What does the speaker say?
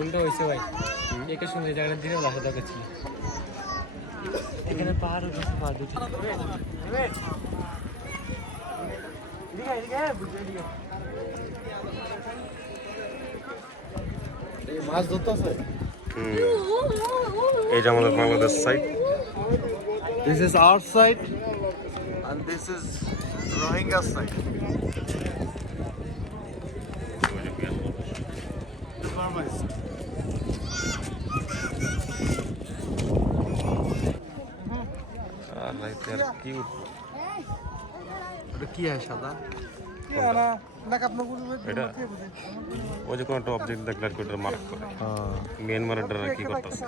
উল্টো হয়েছে ভাই, একে সঙ্গে জায়গাটা দিনে রাখা দরকার ছিল। এখানে পাহাড় উঠেছে, পাহাড় দুটি মাছ ধরতেছে। এইটা আমাদের Bangladesh side. This is our side and this is Rohingya side. Cute এটা কি হয় সাদা? এটা ওই যে কোনো একটা অবজেক্ট দেখলে আর কি ওটা মার্ক করে। মিয়ানমারের কি করতেছে।